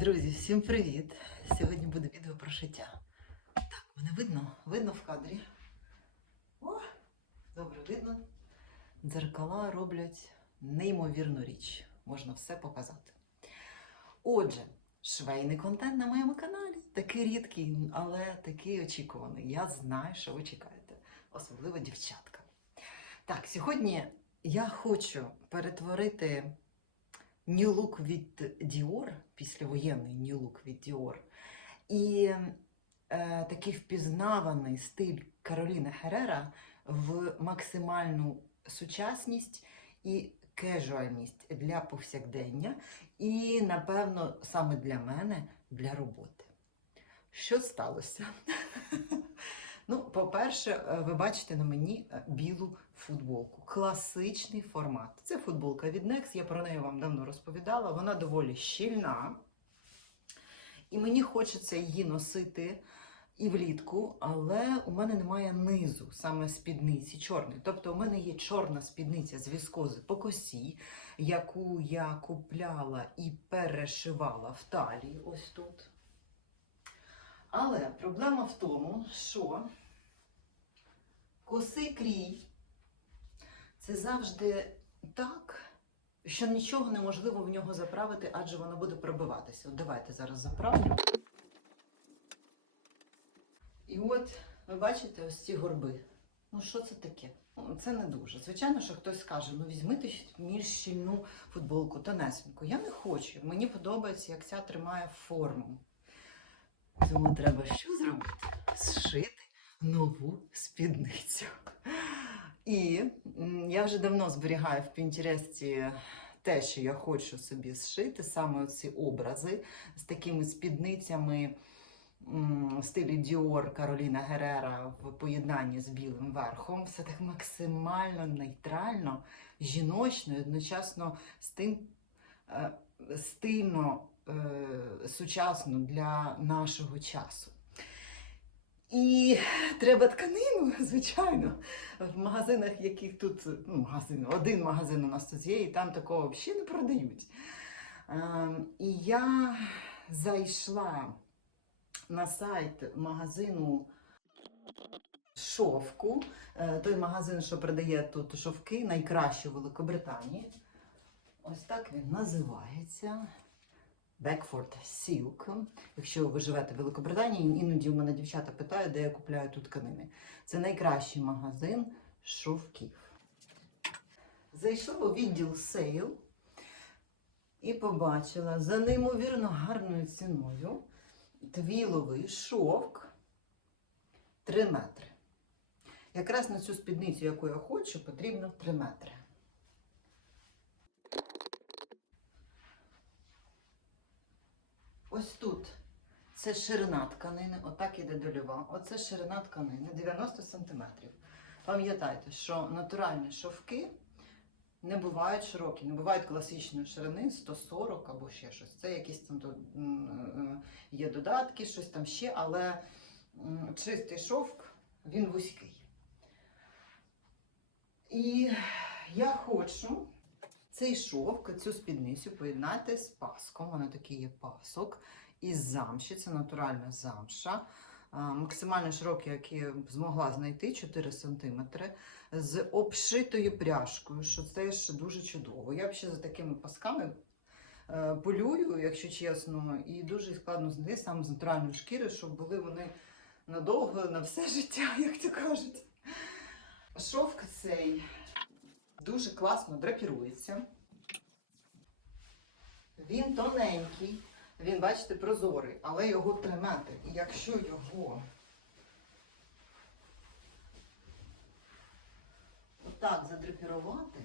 Друзі, всім привіт! Сьогодні буде відео про шиття. Так, мене видно? Видно в кадрі. О, добре видно. Дзеркала роблять неймовірну річ. Можна все показати. Отже, швейний контент на моєму каналі. Такий рідкий, але такий очікуваний. Я знаю, що ви чекаєте. Особливо дівчатка. Так, сьогодні я хочу перетворити New від Dior, післявоєнний New від Dior, і е, такий впізнаваний стиль Кароліни Херера в максимальну сучасність і кежуальність для повсякдення, і, напевно, саме для мене для роботи. Що сталося? Ну, по-перше, е, ви бачите на мені е, білу футболку. Класичний формат. Це футболка від Next, я про неї вам давно розповідала. Вона доволі щільна. І мені хочеться її носити і влітку, але у мене немає низу, саме спідниці чорної. Тобто у мене є чорна спідниця з віскози по косі, яку я купляла і перешивала в талії, ось тут. Але проблема в тому, що косий крій це завжди так, що нічого неможливо в нього заправити, адже воно буде пробиватися. От давайте зараз заправлю. І от ви бачите ось ці горби. Ну, що це таке? Ну, Це не дуже. Звичайно, що хтось скаже, ну візьмите більш щільну футболку, тонесеньку. Я не хочу. Мені подобається, як ця тримає форму. Тому треба що зробити? Зшити нову спідницю. І я вже давно зберігаю в Пінтересті те, що я хочу собі зшити, саме ці образи з такими спідницями в стилі Dior Кароліна Герера в поєднанні з білим верхом. Все так максимально нейтрально, жіночно, і одночасно з тим е, стильно, е, сучасно для нашого часу. І треба тканину, звичайно. В магазинах, яких тут ну, магазин, один магазин у нас тут є, і там такого взагалі не продають. Ем, і я зайшла на сайт магазину шовку. Е, Той магазин, що продає тут шовки, найкраще в Великобританії. Ось так він називається. Beckford Silk. Якщо ви живете в Великобританії, іноді у мене дівчата питають, де я купляю тут тканини. Це найкращий магазин шовків. Зайшла у відділ сейл і побачила за неймовірно гарною ціною твіловий шовк 3 метри. Якраз на цю спідницю, яку я хочу, потрібно 3 метри. Ось тут це ширина тканини, отак іде дольова. Оце ширина тканини 90 см. Пам'ятайте, що натуральні шовки не бувають широкі, не бувають класичної ширини 140 або ще щось. Це якісь там м, е, є додатки, щось там ще, але чистий шовк він вузький. І я хочу цей шовк, цю спідницю поєднати з паском. Вона такий є пасок. Із замші, це натуральна замша. Максимально широкий, який я змогла знайти 4 см, з обшитою пряжкою, що теж дуже чудово. Я взагалі за такими пасками е, полюю, якщо чесно, і дуже складно знайти саме з натуральної шкіри, щоб були вони надовго, на все життя, як то кажуть. Шовк цей дуже класно драпірується. Він тоненький, він, бачите, прозорий, але його 3 метри. І якщо його отак задрапірувати,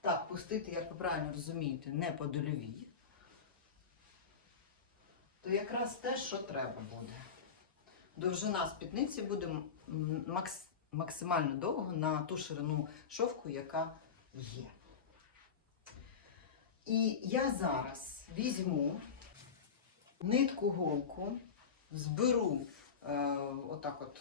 так, пустити, як ви правильно розумієте, не по дольовій, то якраз те, що треба буде. Довжина спідниці буде м, макс- максимально довго на ту ширину шовку, яка є. І я зараз візьму нитку голку, зберу е, отак от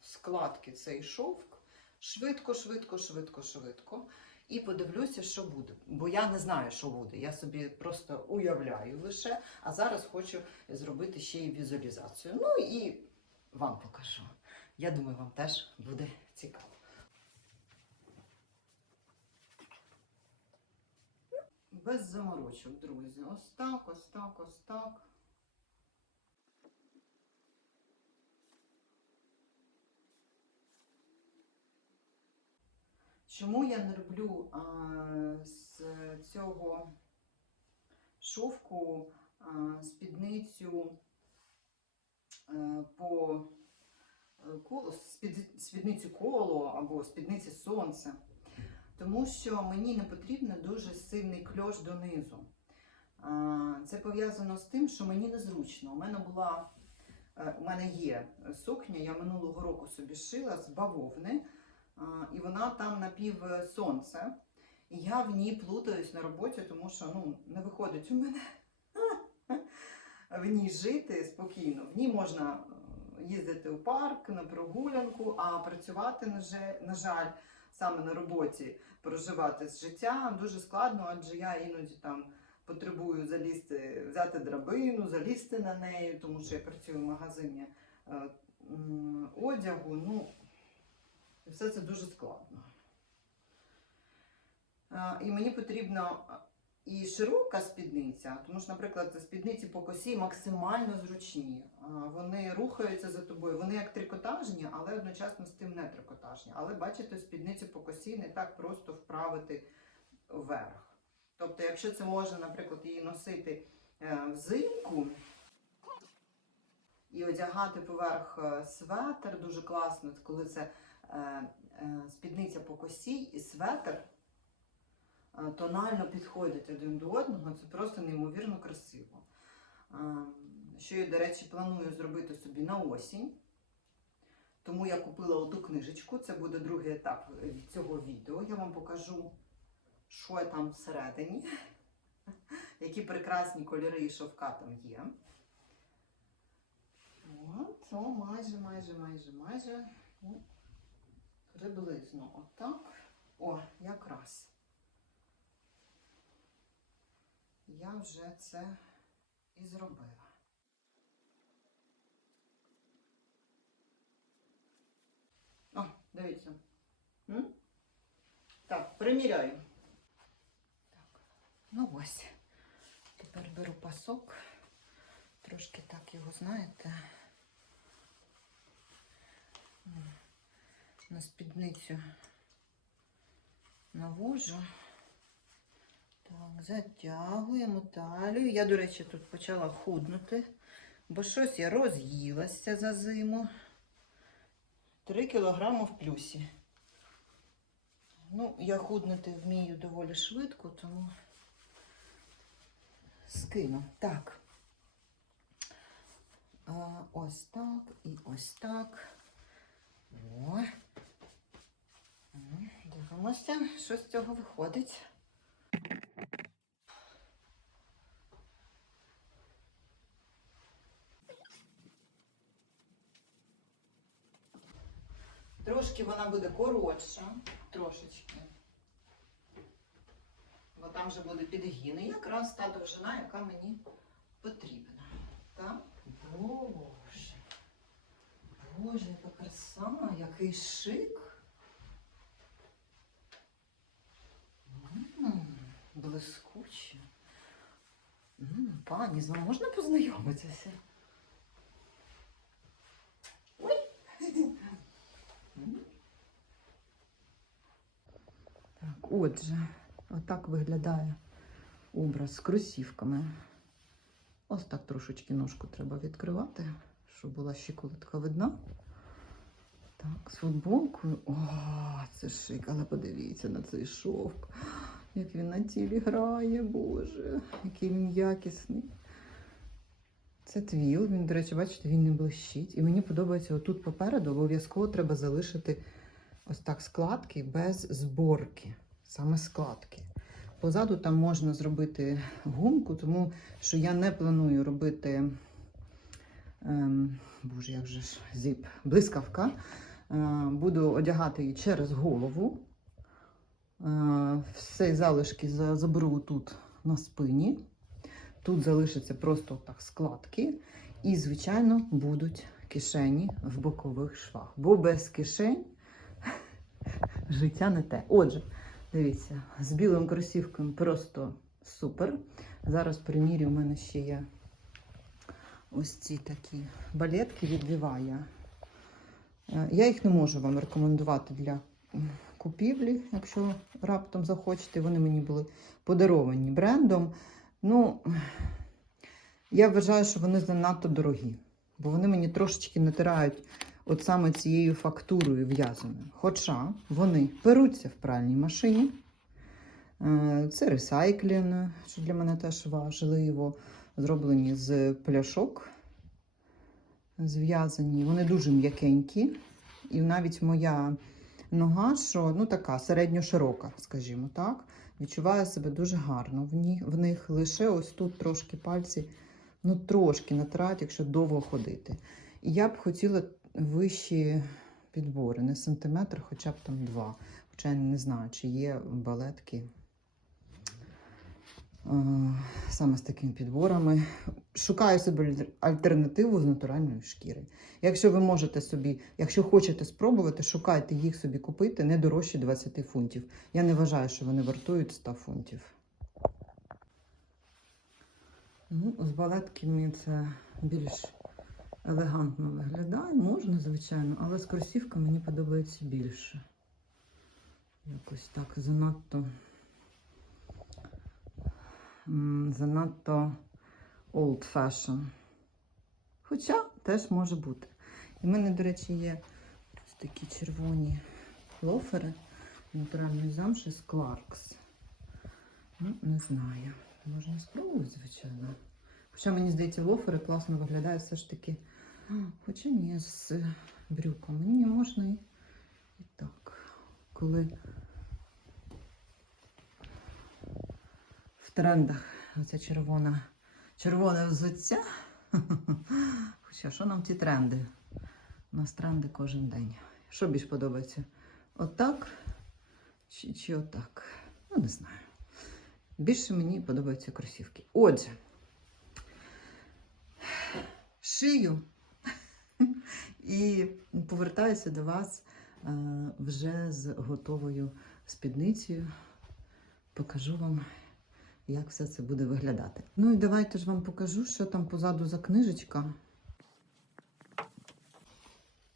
складки цей шовк, швидко, швидко, швидко, швидко. і подивлюся, що буде. Бо я не знаю, що буде. Я собі просто уявляю лише, а зараз хочу зробити ще й візуалізацію. Ну і вам покажу. Я думаю, вам теж буде цікаво. Без заморочок, друзі. Ось так, ось так, ось так. Чому я не роблю а, з цього шовку а, спідницю а, по е, коло, спід, спідницю коло або спідниці сонце? Тому що мені не потрібен дуже сильний кльош донизу. Це пов'язано з тим, що мені незручно. У мене була е, у мене є сукня, я минулого року собі шила з бавовни. І вона там напів сонце. І я в ній плутаюсь на роботі, тому що ну, не виходить у мене в ній жити спокійно. В ній можна е, їздити у парк на прогулянку, а працювати, на жаль, саме на роботі, проживати з життя дуже складно, адже я іноді там потребую залізти, взяти драбину, залізти на неї, тому що я працюю в магазині е, одягу. Ну, все це дуже складно. І мені потрібна а, і широка спідниця, тому що, наприклад, спідниці по косі максимально зручні. Вони рухаються за тобою, вони як трикотажні, але одночасно з тим не трикотажні. Але бачите, спідницю по косі не так просто вправити вверх. Тобто, якщо це можна, наприклад, її носити е, взимку і одягати поверх е, светр, дуже класно, коли це е, спідниця по косі і светр тонально підходять один до одного. Це просто неймовірно красиво. Е, Що я, до речі, планую зробити собі на осінь. Тому я купила оту книжечку. Це буде другий етап цього відео. Я вам покажу, що там всередині, які прекрасні кольори і шовка там є. От, о, майже, майже, майже, майже. Приблизно отак. О, якраз. Я вже це і зробила. О, дивіться. М? Так, приміряю. Так, ну ось. Тепер беру пасок. Трошки так його, знаєте. на спідницю навожу. Так, затягуємо талію. Я, до речі, тут почала худнути, бо щось я роз'їлася за зиму. 3 кілограми в плюсі. Ну, я худнути вмію доволі швидко, тому скину. Так. А, ось так і ось так. О. Дивимося, що з цього виходить. Трошки вона буде коротша, трошечки. Бо там вже буде підгін. І якраз та довжина, яка мені потрібна. Так? Боже. Боже, яка краса, який шик. М, Блискуче. Пані, з вами можна познайомитися? Так, отже, отак виглядає образ з кросівками. Ось так трошечки ножку треба відкривати, щоб була щиколотка видна. Так, з футболкою. О, це шик, але подивіться на цей шовк. Як він на тілі грає, Боже, який він якісний. Це твіл, він, до речі, бачите, він не блищить. І мені подобається отут попереду обов'язково треба залишити ось так складки без зборки. Саме складки. Позаду там можна зробити гумку, тому що я не планую робити, ем, боже, як же ж зіп, блискавка. Е, буду одягати її через голову. Е, Все залишки заберу тут на спині. Тут залишаться просто так складки. І, звичайно, будуть кишені в бокових швах. Бо без кишень життя не те. Отже, дивіться, з білим кросівком просто супер. Зараз, примірі, у мене ще є ось ці такі балетки від Levi's. Е, Я їх не можу вам рекомендувати для купівлі, якщо раптом захочете. Вони мені були подаровані брендом. Ну, я вважаю, що вони занадто дорогі, бо вони мені трошечки натирають от саме цією фактурою в'язаною. Хоча вони перуться в пральній машині. Е, Це ресайклінг, що для мене теж важливо. Зроблені з пляшок, зв'язані. Вони дуже м'якенькі. І навіть моя нога, що ну така середньо-широка, скажімо так, відчуває себе дуже гарно. В, ні, в них лише ось тут трошки пальці, ну трошки натирають, якщо довго ходити. І я б хотіла вищі підбори, не сантиметр, хоча б там два. Хоча я не знаю, чи є балетки саме з такими підборами. Шукаю собі альтернативу з натуральної шкіри. Якщо ви можете собі, якщо хочете спробувати, шукайте їх собі купити не дорожче 20 фунтів. Я не вважаю, що вони вартують 100 фунтів. Ну, з балетками це більш елегантно виглядає. Можна, звичайно, але з кросівками мені подобається більше. Якось так занадто. Занадто old fashion. Хоча теж може бути. І в мене, до речі, є ось такі червоні лофери натуральної замші з Clarks. Ну, не знаю. Можна спробувати, звичайно. Хоча мені здається, лофери класно виглядають все ж таки. Хоча ні, з брюком. Ні, можна і, і так. Коли трендах оця червона, червоне взуття. Хоча що нам ті тренди? У нас тренди кожен день. Що більш подобається? Отак чи, чи отак? Ну, не знаю. Більше мені подобаються кросівки. Отже, шию і повертаюся до вас е, вже з готовою спідницею. Покажу вам, як все це буде виглядати. Ну і давайте ж вам покажу, що там позаду за книжечка.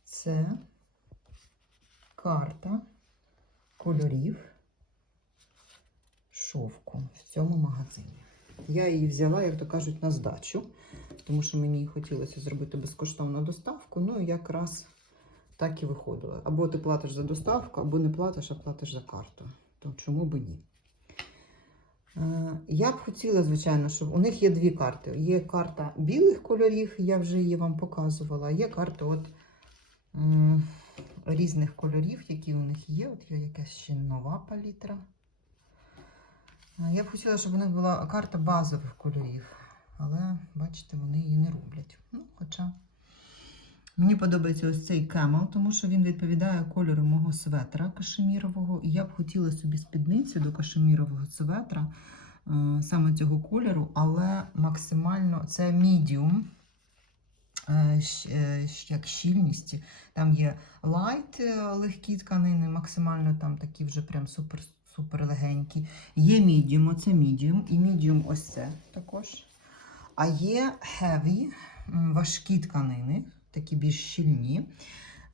Це карта кольорів шовку в цьому магазині. Я її взяла, як то кажуть, на здачу, тому що мені хотілося зробити безкоштовну доставку. Ну, і якраз так і виходило. Або ти платиш за доставку, або не платиш, а платиш за карту. То чому би ні? Е, Я б хотіла, звичайно, щоб у них є дві карти. Є карта білих кольорів, я вже її вам показувала. Є карта от різних кольорів, які у них є. От є якась ще нова палітра. Е, Я б хотіла, щоб у них була карта базових кольорів, але бачите, вони її не роблять. Ну, хоча мені подобається ось цей кемел, тому що він відповідає кольору мого светра кашемірового. І я б хотіла собі спідницю до кашемірового светра е, саме цього кольору, але максимально це мідіум. Як щільність. Там є лайт, е, легкі тканини, максимально там такі вже прям супер супер легенькі. Є мідіум, оце мідіум, і мідіум ось це також. А є heavy, важкі тканини, такі більш щільні.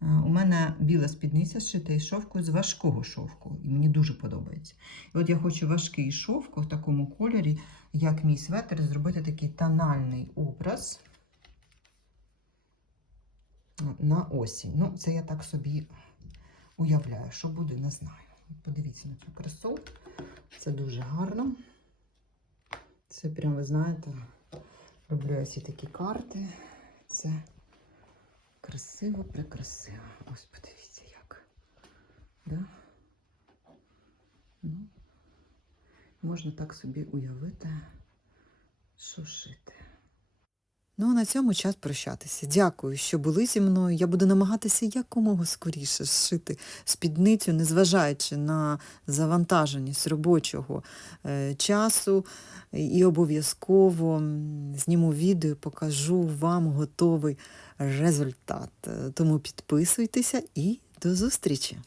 Е, У мене біла спідниця зшита із шовку з важкого шовку, і мені дуже подобається. І от я хочу важкий шовк в такому кольорі, як мій светр, зробити такий тональний образ на осінь. Ну, це я так собі уявляю, що буде, не знаю. Подивіться на цю красу. Це дуже гарно. Це прям, ви знаєте, роблю всі такі карти. Це красиво, прекрасиво. Ось подивіться, як. Да? Ну, можна так собі уявити, що шити. Ну, а на цьому час прощатися. Дякую, що були зі мною. Я буду намагатися якомога скоріше зшити спідницю, незважаючи на завантаженість робочого е, часу. І обов'язково зніму відео, покажу вам готовий результат. Е, Тому підписуйтеся і до зустрічі!